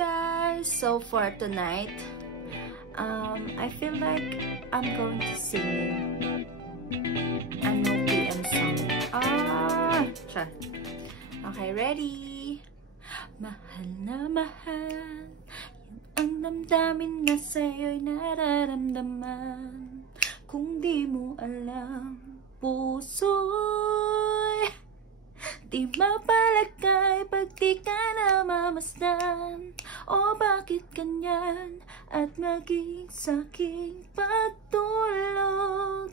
guys, so for tonight, I feel like I'm going to sing you an OPM song. Siya. Okay, ready? Mahal na mahal, ang damdamin na sa'yo'y nararamdaman. Kung di mo alam, puso'y di mapalagay pag di ka namamasdan. O bakit ganyan at maging sa'king pagtulog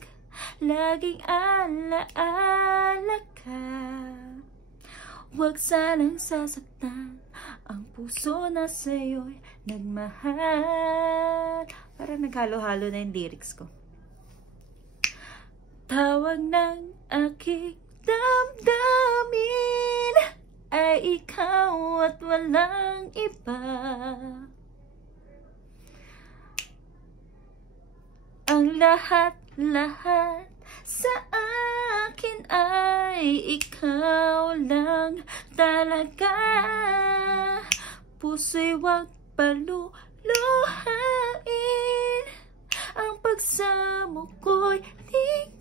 laging alaala ka. Huwag sanang sasaktan ang puso na sa'yo'y nagmahal. Parang naghalo-halo na yung lyrics ko. Tawag ng aking damdamin ay ikaw at walang iba. Ang lahat-lahat sa akin ay ikaw lang talaga. Puso'y wag paluluhain, ang pagsamo ko'y tingin.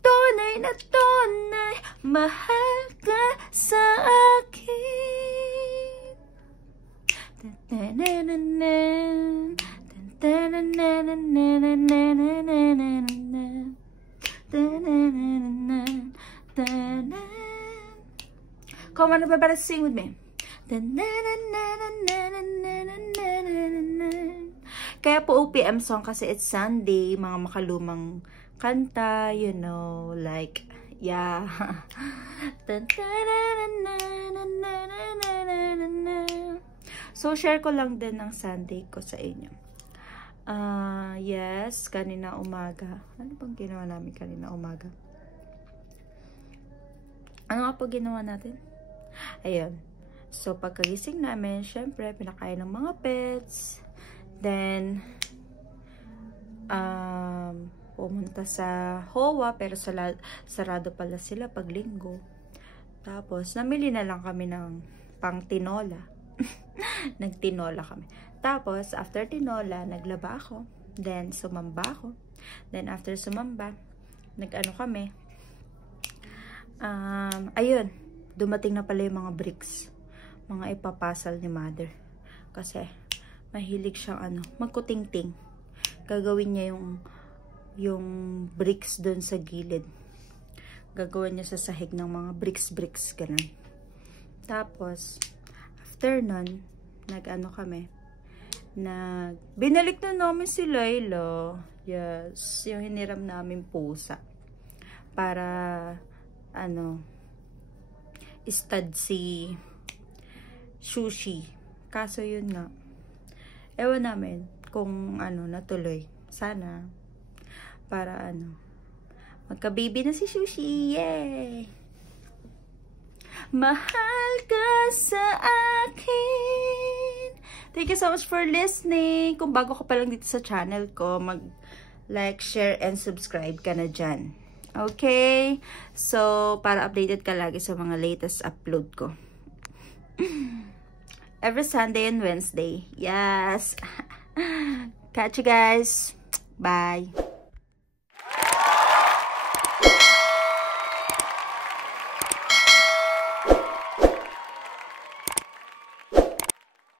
Tunay na tunay, mahal ka sa akin. Come on, everybody, sing with me. Kaya po OPM song kasi it's Sunday, mga makalumang kanta, you know, like, yeah. So, share ko lang din ng Sunday ko sa inyo. Yes, kanina umaga. Ano bang ginawa namin kanina umaga? Ano nga po ginawa natin? Ayun. So, pagkagising namin, syempre, pinakain ng mga pets. Then, pumunta sa HOA, pero sarado pala sila pag linggo. Tapos, namili na lang kami ng pang tinola. Nagtinola kami. Tapos, after tinola, naglaba ako. Then, sumamba ako. Then, after sumamba, nag-ano kami. Ayun, dumating na pala yung mga bricks. Mga ipapasal ni mother. Kasi, mahilig siyang magkuting-ting. Gagawin niya yung bricks doon sa gilid. Gagawin niya sa sahig ng mga bricks, ganun. Tapos, after nun, binalik na namin si Layla. Yes, yung hiniram namin pusa. Para, stud si Sushi. Kaso yun nga, ewan namin kung natuloy. Sana, para magka-baby na si Sushi. Yay! Mahal ka sa akin. Thank you so much for listening. Kung bago ka pa lang dito sa channel ko, mag-like, share, and subscribe ka na dyan. Okay? So, para updated ka lagi sa mga latest upload ko. Every Sunday and Wednesday. Yes. Catch you guys. Bye.